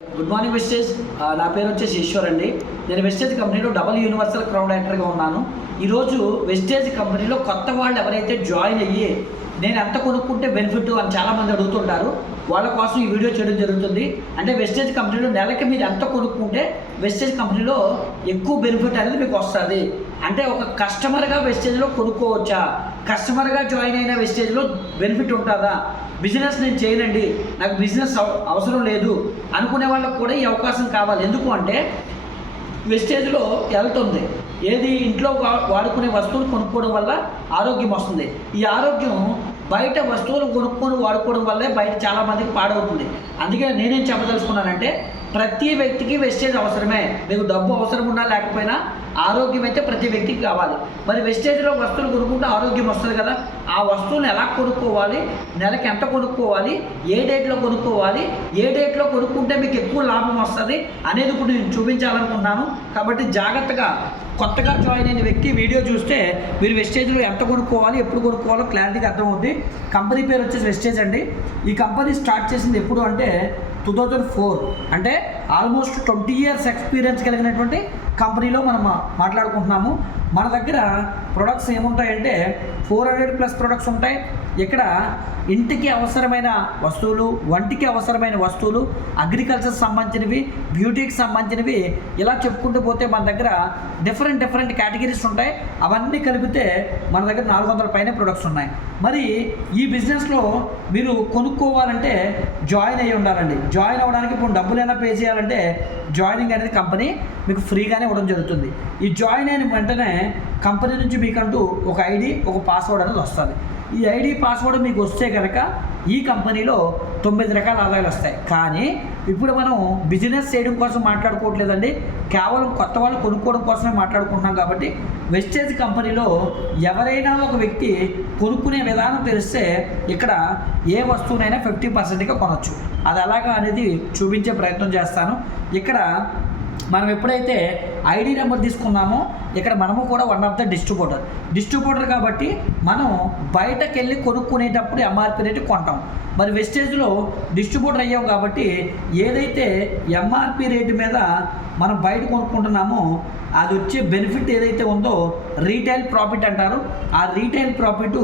Good morning wastage. నా పేరు వచ్చేసి ఈశ్వర్ అండి. నేను వెస్టేజ్ కంపెనీలో డబుల్ యూనివర్సల్ క్రౌడ్ యాక్టర్గా ఉన్నాను. ఈరోజు వెస్టేజ్ కంపెనీలో కొత్త వాళ్ళు ఎవరైతే జాయిన్ అయ్యి నేను ఎంత కొనుక్కుంటే బెనిఫిట్ అని చాలామంది అడుగుతుంటారు. వాళ్ళ కోసం ఈ వీడియో చేయడం జరుగుతుంది. అంటే వెస్టేజ్ కంపెనీలో నెలకి మీరు ఎంత కొనుక్కుంటే వెస్టేజ్ కంపెనీలో ఎక్కువ బెనిఫిట్ అనేది మీకు వస్తుంది. అంటే ఒక కస్టమర్గా వెస్టేజ్లో కొనుక్కోవచ్చా, కస్టమర్గా జాయిన్ అయిన వెస్టేజ్లో బెనిఫిట్ ఉంటుందా, బిజినెస్ నేను చేయనండి నాకు బిజినెస్ అవసరం లేదు అనుకునే వాళ్ళకు కూడా ఈ అవకాశం కావాలి. ఎందుకు అంటే వెస్టేజ్లో హెల్త్ ఉంది. ఏది ఇంట్లో వాడుకునే వస్తువులు కొనుక్కోవడం వల్ల ఆరోగ్యం వస్తుంది. ఈ ఆరోగ్యం బయట వస్తువులు కొనుక్కొని వాడుకోవడం వల్లే బయట చాలామందికి పాడవుతుంది. అందుకే నేనేం చెప్పదలుచుకున్నానంటే ప్రతి వ్యక్తికి వెస్టేజ్ అవసరమే. మీకు డబ్బు అవసరం ఉన్నా లేకపోయినా ఆరోగ్యం అయితే ప్రతి వ్యక్తికి కావాలి. మరి వెస్టేజ్లో వస్తువులు కొనుక్కుంటే ఆరోగ్యం వస్తుంది కదా. ఆ వస్తువులను ఎలా కొనుక్కోవాలి, నెలకి ఎంత కొనుక్కోవాలి, ఏ డేట్లో కొనుక్కోవాలి, ఏ డేట్లో కొనుక్కుంటే మీకు ఎక్కువ లాభం వస్తుంది అనేది ఇప్పుడు నేను చూపించాలనుకుంటున్నాను. కాబట్టి జాగ్రత్తగా కొత్తగా జాయిన్ అయిన వ్యక్తి వీడియో చూస్తే మీరు వెస్టేజ్లో ఎంత కొనుక్కోవాలి, ఎప్పుడు కొనుక్కోవాలో క్లారిటీగా అర్థమవుతుంది. కంపెనీ పేరు వచ్చేసి వెస్టేజ్ అండి. ఈ కంపెనీ స్టార్ట్ చేసింది ఎప్పుడు అంటే 2004. అంటే ఆల్మోస్ట్ 20 years ఎక్స్పీరియన్స్ కలిగినటువంటి కంపెనీలో మనం మాట్లాడుకుంటున్నాము. మన దగ్గర ప్రొడక్ట్స్ ఏముంటాయంటే 400+ ప్రొడక్ట్స్ ఉంటాయి. ఇక్కడ ఇంటికి అవసరమైన వస్తువులు, వంటికి అవసరమైన వస్తువులు, అగ్రికల్చర్ సంబంధించినవి, బ్యూటీకి సంబంధించినవి, ఇలా చెప్పుకుంటూ పోతే మన దగ్గర డిఫరెంట్ కేటగిరీస్ ఉంటాయి. అవన్నీ కలిపితే మన దగ్గర 400 పైన ప్రొడక్ట్స్ ఉన్నాయి. మరి ఈ బిజినెస్లో మీరు కొనుక్కోవాలంటే జాయిన్ అయ్యి ఉండాలండి. జాయిన్ అవ్వడానికి ఇప్పుడు డబ్బులైనా పే చేయాలంటే జాయినింగ్ అనేది కంపెనీ మీకు ఫ్రీగానే ఇవ్వడం జరుగుతుంది. ఈ జాయిన్ అయిన వెంటనే కంపెనీ నుంచి మీకంటూ ఒక ఐడి, ఒక పాస్వర్డ్ అనేది వస్తుంది. ఈ ఐడి పాస్వర్డ్ మీకు వస్తే కనుక ఈ కంపెనీలో 9 రకాల ఆదాయాలు వస్తాయి. కానీ ఇప్పుడు మనం బిజినెస్ చేయడం కోసం మాట్లాడుకోవట్లేదండి, కేవలం కొత్త వాళ్ళు కొనుక్కోవడం కోసమే మాట్లాడుకుంటున్నాం. కాబట్టి వెస్టేజ్ కంపెనీలో ఎవరైనా ఒక వ్యక్తి కొనుక్కునే విధానం తెలిస్తే ఇక్కడ ఏ వస్తువునైనా 50%గా కొనవచ్చు. అది ఎలాగా అనేది చూపించే ప్రయత్నం చేస్తాను. ఇక్కడ మనం ఎప్పుడైతే ఐడి నెంబర్ తీసుకున్నామో ఇక్కడ మనము కూడా వన్ ఆఫ్ ద డిస్ట్రిబ్యూటర్ కాబట్టి మనం బయటకు వెళ్ళి కొనుక్కునేటప్పుడు ఎంఆర్పి రేటు కొంటాం. మరి వెస్టేజ్లో డిస్ట్రిబ్యూటర్ అయ్యాం కాబట్టి ఏదైతే ఎంఆర్పి రేటు మీద మనం బయట కొనుక్కుంటున్నామో అది వచ్చే బెనిఫిట్ ఏదైతే ఉందో రీటైల్ ప్రాఫిట్ అంటారు. ఆ రీటైల్ ప్రాఫిట్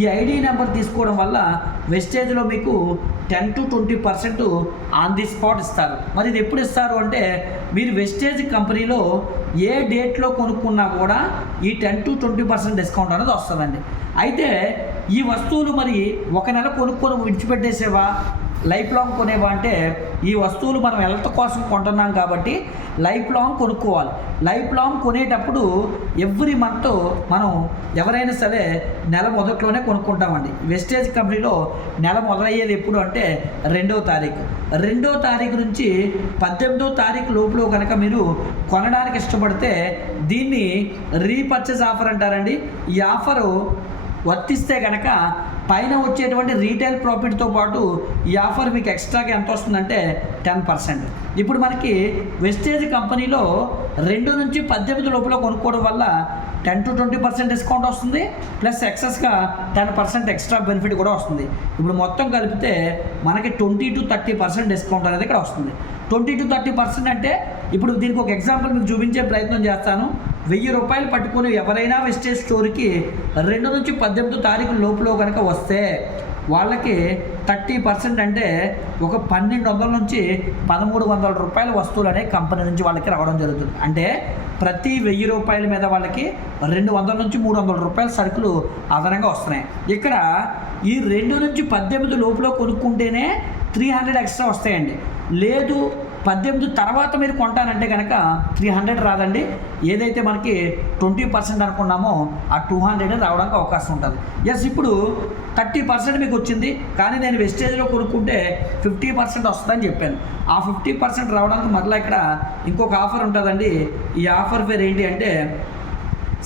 ఈ ఐడి నెంబర్ తీసుకోవడం వల్ల వెస్టేజ్లో మీకు 10 to 20% ఆన్ ది స్పాట్ ఇస్తారు. మరి ఇది ఎప్పుడు ఇస్తారు అంటే మీరు వెస్టేజ్ కంపెనీలో ఏ డేట్లో కొనుక్కున్నా కూడా ఈ 10 to 20% డిస్కౌంట్ అనేది వస్తుందండి. అయితే ఈ వస్తువులు మరి ఒక నెల కొనుక్కొని విడిచిపెట్టేసేవా, లైఫ్ లాంగ్ కొనేవా అంటే ఈ వస్తువులు మనం హెల్త్ కోసం కొంటున్నాం కాబట్టి లైఫ్ లాంగ్ కొనుక్కోవాలి. లైఫ్ లాంగ్ కొనేటప్పుడు ఎవ్రీ మంత్ మనం ఎవరైనా సరే నెల మొదట్లోనే కొనుక్కుంటామండి. వెస్టేజ్ కంపెనీలో నెల మొదలయ్యేది ఎప్పుడు అంటే 2వ తారీఖు. 2వ తారీఖు నుంచి 18వ తారీఖు లోపల కనుక మీరు కొనడానికి ఇష్టపడితే దీన్ని రీపర్చేజ్ ఆఫర్ అంటారండి. ఈ ఆఫరు వర్తిస్తే కనుక పైన వచ్చేటువంటి రీటైల్ ప్రాఫిట్తో పాటు ఈ ఆఫర్ మీకు ఎక్స్ట్రాగా ఎంత వస్తుందంటే 10%. ఇప్పుడు మనకి వెస్టేజ్ కంపెనీలో 2 నుంచి 18 లోపల కొనుక్కోవడం వల్ల 10 to 20% డిస్కౌంట్ వస్తుంది. ప్లస్ ఎక్సెస్గా 10% ఎక్స్ట్రా బెనిఫిట్ కూడా వస్తుంది. ఇప్పుడు మొత్తం కలిపితే మనకి 20 to 30% డిస్కౌంట్ అనేది ఇక్కడ వస్తుంది. 20 to 30% అంటే ఇప్పుడు దీనికి ఒక ఎగ్జాంపుల్ మీకు చూపించే ప్రయత్నం చేస్తాను. 1000 రూపాయలు పట్టుకొని ఎవరైనా వెస్టేజ్ స్టోర్కి 2 నుంచి 18 తారీఖు లోపల కనుక వస్తే వాళ్ళకి 30% అంటే ఒక 1200 నుంచి 1300 రూపాయల వస్తువులు అనే కంపెనీ నుంచి వాళ్ళకి రావడం జరుగుతుంది. అంటే ప్రతి 1000 రూపాయల మీద వాళ్ళకి 200 నుంచి 300 రూపాయల సరుకులు అదనంగా వస్తున్నాయి. ఇక్కడ ఈ 2 నుంచి 18 లోపల కొనుక్కుంటేనే 300 ఎక్స్ట్రా వస్తాయండి. లేదు 18 తర్వాత మీరు కొంటానంటే కనుక 300 రాదండి. ఏదైతే మనకి 20% అనుకున్నామో ఆ 200 రావడానికి అవకాశం ఉంటుంది. ఎస్, ఇప్పుడు 30% మీకు వచ్చింది. కానీ నేను వెస్టేజ్లో కొనుక్కుంటే 50% వస్తుందని చెప్పాను. ఆ 50% రావడానికి మరలా ఇక్కడ ఇంకొక ఆఫర్ ఉంటుందండి. ఈ ఆఫర్ పేరు ఏంటి అంటే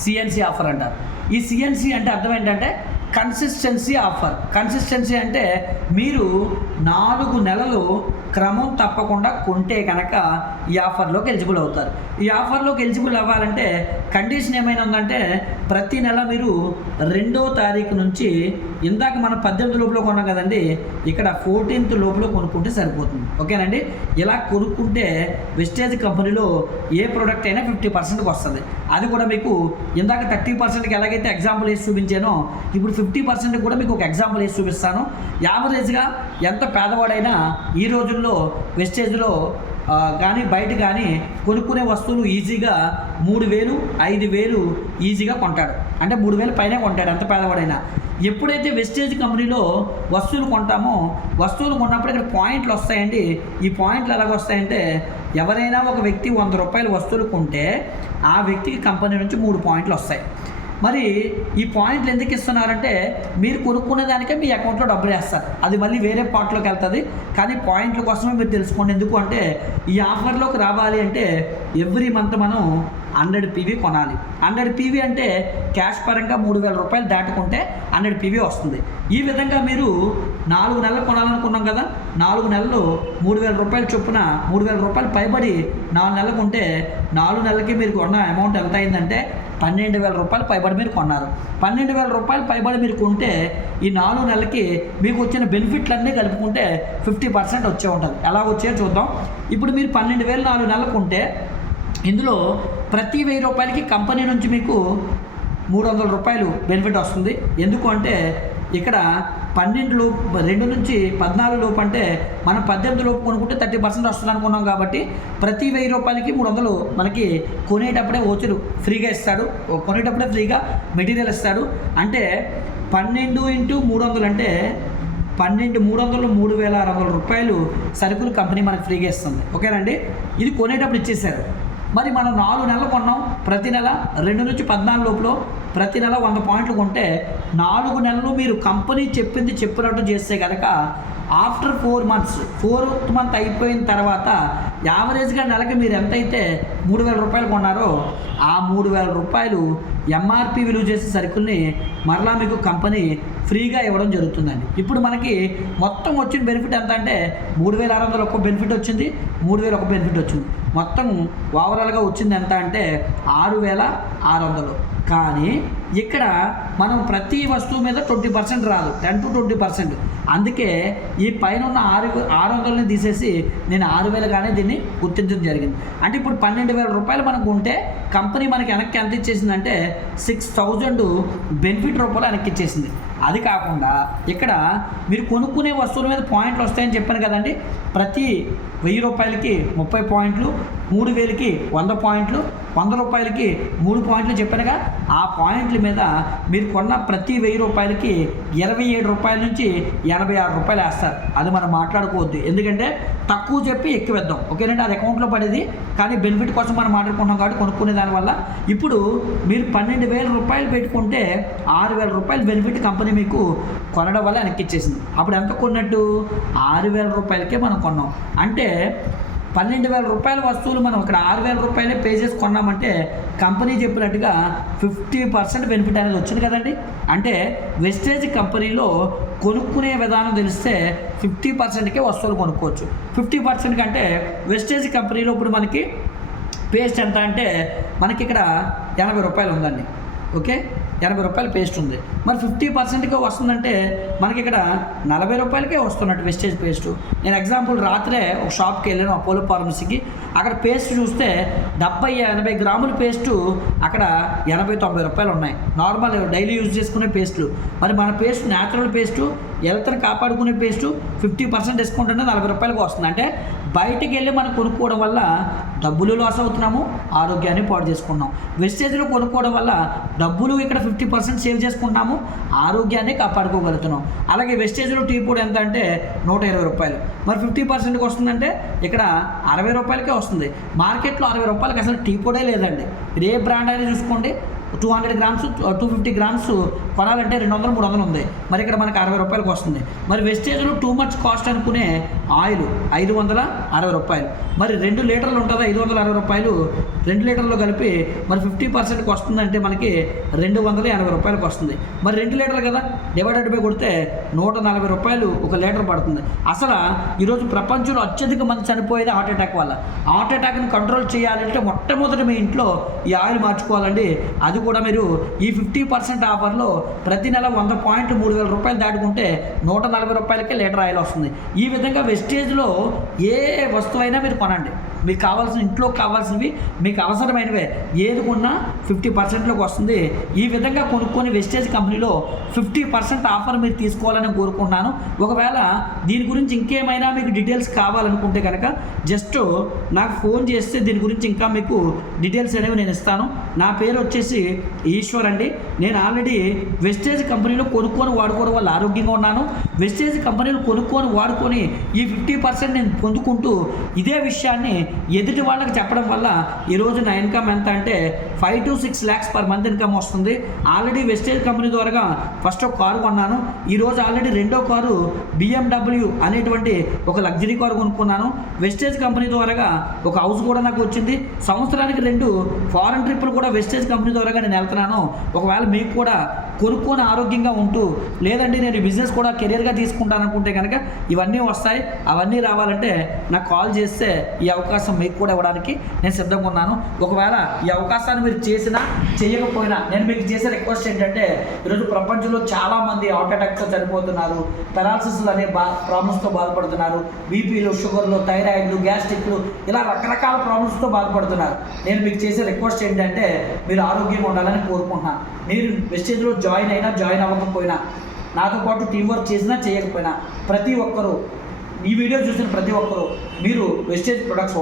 CNC ఆఫర్ అంటారు. ఈ CNC అంటే అర్థం ఏంటంటే కన్సిస్టెన్సీ ఆఫర్. కన్సిస్టెన్సీ అంటే మీరు 4 నెలలు క్రమం తప్పకుండా కొంటే కనుక ఈ ఆఫర్లోకి ఎలిజిబుల్ అవుతారు. ఈ ఆఫర్లోకి ఎలిజిబుల్ అవ్వాలంటే కండిషన్ ఏమైనా ఉందంటే ప్రతి నెల మీరు 2వ తారీఖు నుంచి ఇందాక మనం 18 లోపల కొన్నాం కదండి, ఇక్కడ 14th లోపల కొనుక్కుంటే సరిపోతుంది. ఓకేనండి. ఇలా కొనుక్కుంటే వెస్టేజ్ కంపెనీలో ఏ ప్రోడక్ట్ అయినా 50%కి వస్తుంది. అది కూడా మీకు ఇందాక 30%కి ఎలాగైతే ఎగ్జాంపుల్ వేసి చూపించానో ఇప్పుడు 50% కూడా మీకు ఒక ఎగ్జాంపుల్ వేసి చూపిస్తాను. యావరేజ్గా ఎంత పేదవాడైనా ఈ రోజుల్లో వెస్టేజ్లో కానీ బయట కానీ కొనుక్కునే వస్తువులు ఈజీగా 3,000 5,000 ఈజీగా కొంటాడు. అంటే 3,000 పైనే కొంటాడు ఎంత పేదవాడైనా. ఎప్పుడైతే వెస్టేజ్ కంపెనీలో వస్తువులు కొంటామో వస్తువులు కొన్నప్పుడు ఇక్కడ పాయింట్లు వస్తాయండి. ఈ పాయింట్లు ఎలాగ వస్తాయంటే ఎవరైనా ఒక వ్యక్తి 100 రూపాయల వస్తువులు కొంటే ఆ వ్యక్తికి కంపెనీ నుంచి 3 పాయింట్లు వస్తాయి. మరి ఈ పాయింట్లు ఎందుకు ఇస్తున్నారంటే మీరు కొనుక్కునే దానికే మీ అకౌంట్లో డబ్బులు వేస్తారు. అది మళ్ళీ వేరే పార్ట్లోకి వెళ్తుంది. కానీ పాయింట్ల కోసమే మీరు తెలుసుకోండి. ఎందుకు అంటే ఈ ఆఫర్లోకి రావాలి అంటే ఎవ్రీ మంత్ మనం 100 PV కొనాలి. 100 PV అంటే క్యాష్ పరంగా 3,000 రూపాయలు దాటుకుంటే 100 PV వస్తుంది. ఈ విధంగా మీరు 4 నెలలు కొనాలనుకున్నాం కదా, 4 నెలలు 3,000 రూపాయలు చొప్పున 3,000 రూపాయలు పైబడి 4 నెలలకు ఉంటే 4 నెలలకి మీరు కొన్న అమౌంట్ ఎంత అయిందంటే 12,000 రూపాయలు పైబడి మీరు కొన్నారు. 12,000 రూపాయలు పైబడి మీరు కొంటే ఈ 4 నెలలకి మీకు వచ్చిన బెనిఫిట్లన్నీ కలుపుకుంటే 50% వచ్చే ఉంటుంది. ఎలా వచ్చాయో చూద్దాం. ఇప్పుడు మీరు 12,000 4 నెలలకు ఉంటే ఇందులో ప్రతి 1,000 రూపాయలకి కంపెనీ నుంచి మీకు 300 రూపాయలు బెనిఫిట్ వస్తుంది. ఎందుకు అంటే ఇక్కడ 12 లోపు 2 నుంచి 14 లోపు అంటే మనం 18 లోపు కొనుక్కుంటే 30% వస్తుంది అనుకున్నాం. కాబట్టి ప్రతి 1,000 రూపాయలకి 300 మనకి కొనేటప్పుడే ఓచరు ఫ్రీగా ఇస్తాడు. కొనేటప్పుడే ఫ్రీగా మెటీరియల్ ఇస్తాడు. అంటే 12 × 300 అంటే 12 300 3,600 రూపాయలు సరుకులు కంపెనీ మనకు ఫ్రీగా ఇస్తుంది. ఓకేనండి. ఇది కొనేటప్పుడు ఇచ్చేసారు. మరి మనం 4 నెలలు కొన్నాం. ప్రతి నెల 2 నుంచి 14 లోపల ప్రతి నెల 100 పాయింట్లు కొంటే 4 నెలలు మీరు కంపెనీ చెప్పినట్టు చేస్తే కనుక ఆఫ్టర్ 4 మంత్స్ 4th మంత్ అయిపోయిన తర్వాత యావరేజ్గా నెలకి మీరు ఎంతైతే 3,000 రూపాయలు కొన్నారో ఆ 3,000 రూపాయలు MRP విలువ చేసే సరుకుల్ని మరలా మీకు కంపెనీ ఫ్రీగా ఇవ్వడం జరుగుతుందండి. ఇప్పుడు మనకి మొత్తం వచ్చిన బెనిఫిట్ ఎంత అంటే 3,600 ఒక బెనిఫిట్ వచ్చింది, 3,000 ఒక బెనిఫిట్ వచ్చింది. మొత్తం ఓవరాల్గా వచ్చింది ఎంత అంటే 6,600. కానీ ఇక్కడ మనం ప్రతి వస్తువు మీద 20% రాదు, 10 to 20%. అందుకే ఈ పైన ఉన్న 600ని తీసేసి నేను 6,000గానే దీన్ని గుర్తించడం జరిగింది. అంటే ఇప్పుడు 12,000 రూపాయలు మనకు ఉంటే కంపెనీ మనకి వెనక్కి ఎంత ఇచ్చేసిందంటే 6,000 బెనిఫిట్ రూపాయలు వెనక్కి ఇచ్చేసింది. అది కాకుండా ఇక్కడ మీరు కొనుక్కునే వస్తువుల మీద పాయింట్లు వస్తాయని చెప్పాను కదండి. ప్రతి 1,000 రూపాయలకి 30 పాయింట్లు, 3,000కి 100 పాయింట్లు, 100 రూపాయలకి 3 పాయింట్లు చెప్పానుగా. ఆ పాయింట్ల మీద మీరు కొన్న ప్రతి 1,000 రూపాయలకి 27 రూపాయల నుంచి 86 రూపాయలు వేస్తారు. అది మనం మాట్లాడుకోవద్దు, ఎందుకంటే తక్కువ చెప్పి ఎక్కువ వేద్దాం. ఓకేనండి. అది అకౌంట్లో పడేది. కానీ బెనిఫిట్ కోసం మనం మాట్లాడుకుంటాం కాబట్టి కొనుక్కునే దానివల్ల ఇప్పుడు మీరు 12,000 రూపాయలు పెట్టుకుంటే 6,000 రూపాయలు బెనిఫిట్ కంపెనీ మీకు కొనడం వల్ల వెనక్కి ఇచ్చేసింది. అప్పుడు ఎంత కొన్నట్టు 6,000 రూపాయలకే మనం కొన్నాం. అంటే 12,000 రూపాయల వస్తువులు మనం ఇక్కడ 6,000 రూపాయలే పే చేసి కొన్నామంటే కంపెనీ చెప్పినట్టుగా 50% బెనిఫిట్ అనేది వచ్చింది కదండి. అంటే వెస్టేజ్ కంపెనీలో కొనుక్కునే విధానం తెలిస్తే 50%కే వస్తువులు కొనుక్కోవచ్చు. 50% కంటే వెస్టేజ్ కంపెనీలో ఇప్పుడు మనకి పేస్ట్ ఎంత అంటే మనకి ఇక్కడ 80 రూపాయలు ఉందండి. ఓకే, 80 రూపాయల పేస్ట్ ఉంది. మరి 50%కే వస్తుందంటే మనకి ఇక్కడ 40 రూపాయలకే వస్తున్నట్టు వెస్టేజ్ పేస్ట్. నేను ఎగ్జాంపుల్ రాత్రే ఒక షాప్కి వెళ్ళాను, అపోలో ఫార్మసీకి. అక్కడ పేస్ట్ చూస్తే 70-80 గ్రాముల పేస్టు అక్కడ 80-90 రూపాయలు ఉన్నాయి. నార్మల్ డైలీ యూజ్ చేసుకునే పేస్టులు. మరి మన పేస్ట్ న్యాచురల్ పేస్టు, హెల్త్ని కాపాడుకునే పేస్టు 50% డిస్కౌంట్ అంటే 40 రూపాయలకు వస్తుంది. అంటే బయటికి వెళ్ళి మనం కొనుక్కోవడం వల్ల డబ్బులు లాస్ అవుతున్నాము, ఆరోగ్యాన్ని పాడు చేసుకున్నాం. వెస్టేజ్లో కొనుక్కోవడం వల్ల డబ్బులు ఇక్కడ 50% సేవ్ చేసుకుంటున్నాము, ఆరోగ్యాన్ని కాపాడుకోగలుగుతున్నాం. అలాగే వెస్టేజ్లో టీ పొడి ఎంత అంటే 120 రూపాయలు. మరి 50%కి వస్తుందంటే ఇక్కడ 60 రూపాయలకే వస్తుంది. మార్కెట్లో 60 రూపాయలకి అసలు టీ పొడే లేదండి. ఏ బ్రాండ్ అయినా చూసుకోండి, 200 గ్రామ్స్ 250 గ్రామ్స్ కొనాలంటే 200-300 ఉంది. మరి ఇక్కడ మనకి 60 రూపాయలకు వస్తుంది. మరి వెస్టేజ్లో టూ మచ్ కాస్ట్ అనుకునే ఆయిల్ 560 రూపాయలు. మరి 2 లీటర్లు ఉంటుందా 560 రూపాయలు, 2 లీటర్లు కలిపి మరి 50%కి వస్తుందంటే మనకి 280 రూపాయలకు వస్తుంది. మరి 2 లీటర్లు కదా, డివైడెడ్ బై కొడితే 140 రూపాయలు ఒక లీటర్ పడుతుంది. అసలు ఈరోజు ప్రపంచంలో అత్యధిక మంది చనిపోయేది హార్ట్ అటాక్ వల్ల. హార్ట్ అటాక్ని కంట్రోల్ చేయాలంటే మొట్టమొదటి మీ ఇంట్లో ఈ ఆయిల్ మార్చుకోవాలండి. అది కూడా మీరు ఈ 50% ఆఫర్లో ప్రతి నెల 100 పాయింట్లు 3,000 రూపాయలు దాటుకుంటే 140 రూపాయలకే లీటర్ ఆయిల్ వస్తుంది. ఈ విధంగా వెస్టేజ్లో ఏ వస్తువు అయినా మీరు కొనండి, మీకు కావాల్సిన ఇంట్లో కావాల్సినవి మీకు అవసరమైనవే ఏది కొన్నా 50%లోకి వస్తుంది. ఈ విధంగా కొనుక్కొని వెస్టేజ్ కంపెనీలో 50% ఆఫర్ మీరు తీసుకోవాలని కోరుకుంటున్నాను. ఒకవేళ దీని గురించి ఇంకేమైనా మీకు డీటెయిల్స్ కావాలనుకుంటే కనుక జస్ట్ నాకు ఫోన్ చేస్తే దీని గురించి ఇంకా మీకు డీటెయిల్స్ అనేవి నేను ఇస్తాను. నా పేరు వచ్చేసి ఈశ్వర్ అండి. నేను ఆల్రెడీ వెస్టేజ్ కంపెనీలో కొనుక్కొని వాడుకోవడం వల్ల ఆరోగ్యంగా ఉన్నాను. వెస్టేజ్ కంపెనీలు కొనుక్కొని వాడుకొని ఈ 50% నేను పొందుకుంటూ ఇదే విషయాన్ని ఎదుటి వాళ్ళకి చెప్పడం వల్ల ఈరోజు నా ఇన్కమ్ ఎంత అంటే 5 to 6 lakhs per month income వస్తుంది. ఆల్రెడీ వెస్టేజ్ కంపెనీ ద్వారా ఫస్ట్ ఒక కారు కొన్నాను. ఈరోజు ఆల్రెడీ రెండో కారు BMW అనేటువంటి ఒక లగ్జరీ కారు కొనుక్కున్నాను. వెస్టేజ్ కంపెనీ ద్వారా ఒక హౌస్ కూడా నాకు వచ్చింది. సంవత్సరానికి 2 ఫారెన్ ట్రిప్పులు కూడా వెస్టేజ్ కంపెనీ ద్వారా నేను వెళ్తున్నాను. ఒకవేళ మీకు కూడా కొనుక్కొని ఆరోగ్యంగా ఉంటూ లేదంటే నేను బిజినెస్ కూడా కెరియర్గా తీసుకుంటాను అనుకుంటే కనుక ఇవన్నీ వస్తాయి. అవన్నీ రావాలంటే నాకు కాల్ చేస్తే ఈ అవకాశం మీకు కూడా ఇవ్వడానికి నేను సిద్ధంగా ఉన్నాను. ఒకవేళ ఈ అవకాశాన్ని మీరు చేసినా చేయకపోయినా నేను మీకు చేసే రిక్వెస్ట్ ఏంటంటే, ఈరోజు ప్రపంచంలో చాలామంది హార్ట్ అటాక్తో చనిపోతున్నారు, పెరాలసిస్ అనే ప్రాబ్లమ్స్తో బాధపడుతున్నారు, బీపీలు, షుగర్లు, థైరాయిడ్లు, గ్యాస్ట్రిక్లు, ఇలా రకరకాల ప్రాబ్లమ్స్తో బాధపడుతున్నారు. నేను మీకు చేసే రిక్వెస్ట్ ఏంటంటే మీరు ఆరోగ్యంగా ఉండాలని కోరుకుంటున్నాను. మీరు వెస్టేజ్లో జాయిన్ అయినా జాయిన్ అవ్వకపోయినా, నాతో పాటు టీం వర్క్ చేసినా చేయకపోయినా ప్రతి ఒక్కరూ ఈ వీడియో చూసిన ప్రతి ఒక్కరూ మీరు వెస్టేజ్ ప్రొడక్ట్స్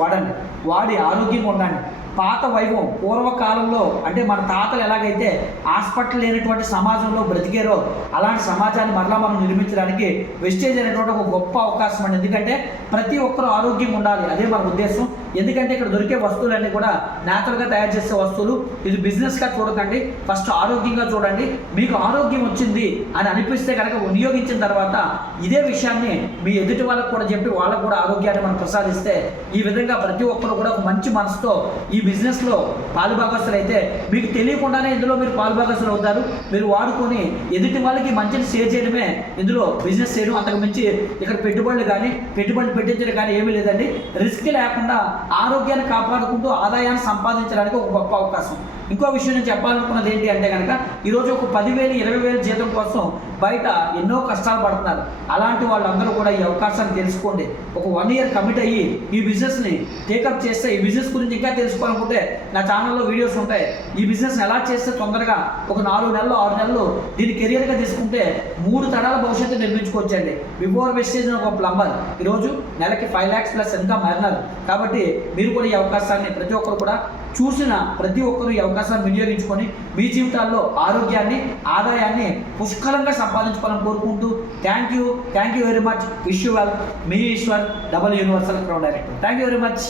వాడి ఆరోగ్యంగా ఉండండి. పాత వైభవం పూర్వకాలంలో అంటే మన తాతలు ఎలాగైతే హాస్పిటల్ లేనటువంటి సమాజంలో బ్రతికారో అలాంటి సమాజాన్ని మరలా మనం నిర్మించడానికి వెస్టేజ్ అనేటువంటి ఒక గొప్ప అవకాశం అండి. ఎందుకంటే ప్రతి ఒక్కరూ ఆరోగ్యంగా ఉండాలి, అదే మన ఉద్దేశం. ఎందుకంటే ఇక్కడ దొరికే వస్తువులన్నీ కూడా న్యాచురల్గా తయారు చేసే వస్తువులు. ఇది బిజినెస్గా చూడకండి, ఫస్ట్ ఆరోగ్యంగా చూడండి. మీకు ఆరోగ్యం వచ్చింది అని అనిపిస్తే కనుక వినియోగించిన తర్వాత ఇదే విషయాన్ని మీ ఎదుటి వాళ్ళకు కూడా చెప్పి వాళ్ళకు కూడా ఆరోగ్యాన్ని మనం ప్రసాదిస్తే ఈ విధంగా ప్రతి ఒక్కరు కూడా ఒక మంచి మనసుతో ఈ బిజినెస్లో పాలుభాగస్తులు అయితే మీకు తెలియకుండానే ఇందులో మీరు పాలుభాగస్తులు అవుతారు. మీరు వాడుకొని ఎదుటి వాళ్ళకి మంచిని షేర్ చేయడమే ఇందులో బిజినెస్ చేయడం. అంతకు మించి ఇక్కడ పెట్టుబడులు పెట్టించడం కానీ ఏమీ లేదండి. రిస్క్ లేకుండా ఆరోగ్యాన్ని కాపాడుకుంటూ ఆదాయాన్ని సంపాదించడానికి ఒక గొప్ప అవకాశం. ఇంకో విషయం నేను చెప్పాలనుకున్నది ఏంటి అంటే కనుక ఈరోజు ఒక 10,000 20,000 జీతం కోసం బయట ఎన్నో కష్టాలు పడుతున్నారు. అలాంటి వాళ్ళందరూ కూడా ఈ అవకాశాన్ని తెలుసుకోండి. ఒక 1 year కమిట్ అయ్యి ఈ బిజినెస్ని టేకప్ చేస్తే, ఈ బిజినెస్ గురించి ఇంకా తెలుసుకోవాలనుకుంటే నా ఛానల్లో వీడియోస్ ఉంటాయి. ఈ బిజినెస్ ఎలా చేస్తే తొందరగా ఒక 4 నెలలు 6 నెలలు దీన్ని కెరియర్గా తీసుకుంటే 3 తరాల భవిష్యత్తు నిర్మించుకోవచ్చండి. బిఫోర్ వెస్టేజ్ ఒక ప్లంబర్ ఈరోజు నెలకి 5 lakhs ప్లస్ ఇన్కమ్ ఎర్నర్. కాబట్టి మీరు కూడా ఈ అవకాశాన్ని ప్రతి ఒక్కరు కూడా చూసిన ప్రతి ఒక్కరూ ఈ అవకాశాన్ని వినియోగించుకొని మీ జీవితాల్లో ఆరోగ్యాన్ని ఆదాయాన్ని పుష్కలంగా సంపాదించుకోవాలని కోరుకుంటూ thank you very much. Wish you well. మీ Ishwar, double universal crowd director. Thank you very much.